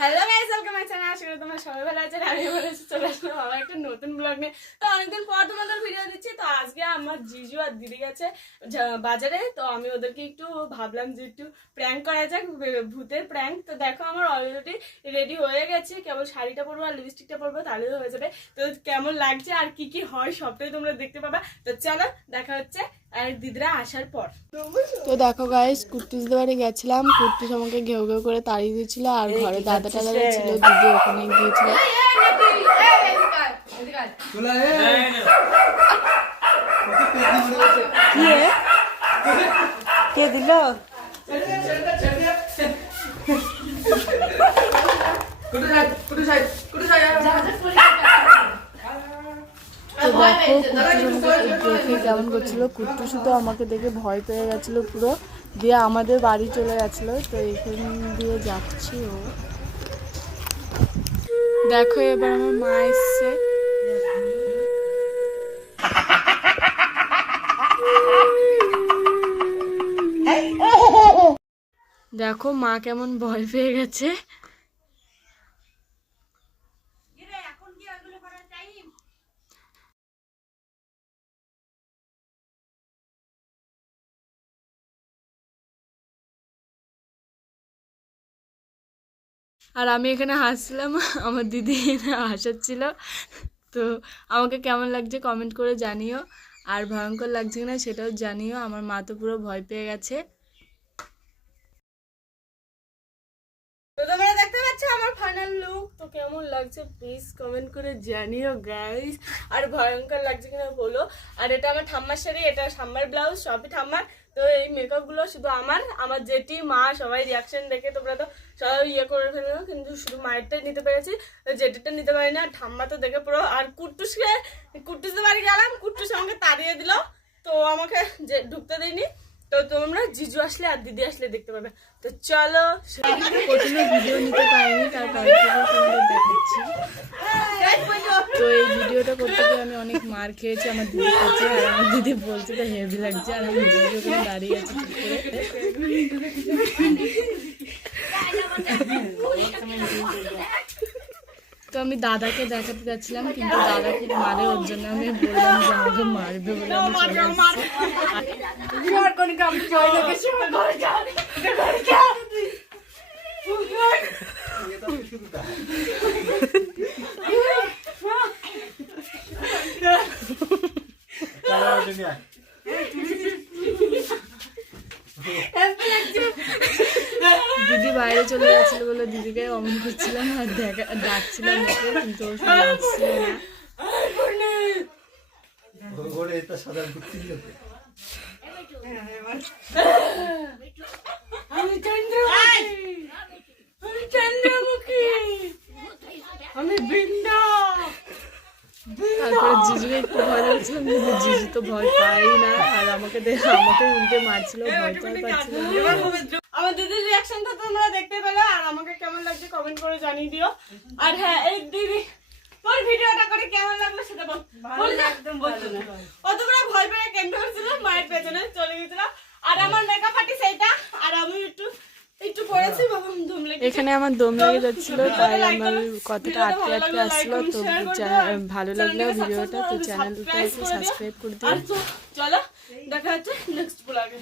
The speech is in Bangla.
Hello guys welcome my channel আশা করি তোমরা সবাই ভালো আছেন, আমি ভালো আছি চলে আসলাম আমার একটা নতুন ব্লগ নিয়ে। তো অনেকদিন পর তোমাদের ভিডিও দিচ্ছি, তো আজকে আমার জিজু আর দিদি গেছে বাজারে। তো আমি ওদেরকে একটু ভাবলাম যে একটু প্র্যাঙ্ক করা যাক ভূতের প্র্যাঙ্ক তো দেখো আমার অলরেডি রেডি হয়ে গেছে। কেবল শাড়িটা পরবো আর লিপস্টিকটা পরবো, তাহলে হয়ে যাবে। তো কেমন লাগছে আর কি কি হয় সবটাই তোমরা দেখতে পাবা। তো চলো, দেখা হচ্ছে। আর দিদিরা আসার পর তো দেখো গাইস কুট্টুসদের বাড়ি গেছিলাম কুর্তি আমাকে ঘেউ ঘেউ করে তাড়িয়ে দিয়েছিল আর ঘরে দাদা টাদা ছিল দিদি ওখানে গিয়েছিল? কে দিল দেখো দেখে কেমন করছিল কুট্টুসু তো আমাকে দেখে ভয় পেয়ে গেছিল পুরো। দিয়ে আমাদের বাড়ি চলে গেছিল তো এখান দিয়ে যাচ্ছি ও। দেখো এবার আমার মা এসছে। দেখো মা কেমন ভয় পেয়ে গেছে। আর আমি এখানে হাসছিলাম, আমার দিদি হাসাচ্ছিল তো আমাকে কেমন লাগছে কমেন্ট করে জানিও। আর ভয়ঙ্কর লাগছে কিনা সেটাও জানিও, আমার মা তো পুরো ভয় পেয়ে গেছে। তো দেখতে পাচ্ছ আমার ফাইনাল লুক তো কেমন লাগছে প্লিজ কমেন্ট করে জানিও গাইস আর ভয়ঙ্কর লাগছে কিনা বলো। আর এটা আমার ঠাম্মার শাড়ি, এটা ঠাম্মার ব্লাউজ সবই ঠাম্মার। তো এই মেকআপগুলো শুধু আমার আমার জেঠি, মা, সবাই রিয়াকশন দেখে তোমরা তো সবাই ইয়ে করে ফেলো, কিন্তু শুধু মায়েরটাই নিতে পেরেছি, তো জেঠিটা নিতে পারি না, ঠাম্মা তো দেখে পুরো, আর কুট্টুসকে, কুট্টুসের বাড়ি গেলাম, কুট্টুস আমাকে তাড়িয়ে দিল, তো আমাকে যে ঢুকতে দেয়নি, তো তোমরা জিজু আসলে আর দিদি আসলে দেখতে পাবে। তো চলো ভিডিও নিতে পারিনি, তার তো এই ভিডিওটা করতে গিয়ে আমি অনেক মার খেয়েছি আমার দিদির কাছে আর আমার দিদি বলছে তো হেভি লাগছে আর আমি দিদি ওখানে দাঁড়িয়ে আছি। তো আমি দাদাকে দেখাতে যাচ্ছিলাম কিন্তু দাদা খুব মারে ওর জন্য আমি বললাম যে আমাকে মারবে বলে আমি দিদি বাইরে চলে গেছিল বলে দিদিকে অমন করছিলাম আর দেখা ডাকছিলাম ওকে কিন্তু ও শুনে আসছিল না। ঘরে এটা আমি চন্দ্রমুখী আমি চন্দ্রমুখী আমি বৃন্দা তারপরে জিজুকে একটু ভয় লাগছিলাম কিন্তু জিজু তো ভয় পাই না। আর আমাকে দেখে আমাকে উল্টে মারছিল ভয় তো পাচ্ছিল। আমার দিদির রিয়াকশনটা তোমরা দেখতে পেলে আর আমাকে কেমন লাগছে কমেন্ট করে জানিয়ে দিও। আর হ্যাঁ এই দিদি তোর ভিডিওটা করে কেমন লাগল সেটা বল বল না, একদম বলছো না। ও তোমরা ভয় পেয়ে কেন্দ্র করছিল মায়ের পেছনে চলে গেছিল। আর আমার মেকআপ আর্টিস্ট এইটা আর আমি একটু একটু পড়েছি বাবা ধুম লেগে এখানে আমার দম লেগে যাচ্ছিল তাই আমার কথাটা আটকে আটকে আসলো তো ভালো লাগল ভিডিওটা তো চ্যানেলটা সাবস্ক্রাইব করে দিও। চলো দেখা হচ্ছে নেক্সট ব্লগে